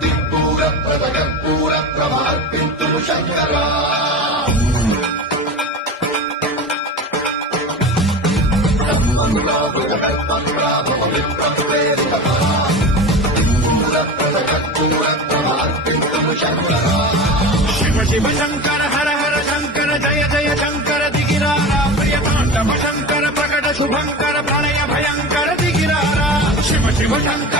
దిక్పూర ప్రదకర్పూర ప్రభార్పింతు శంకర శివ శివ శంకర హర హర శంకర జయ జయ శంకర దిగిరారా ప్రియతాండవ శంకర ప్రకట శుభంకర ప్రణయ భయంకర దిగిరారా శివ శివ శంకర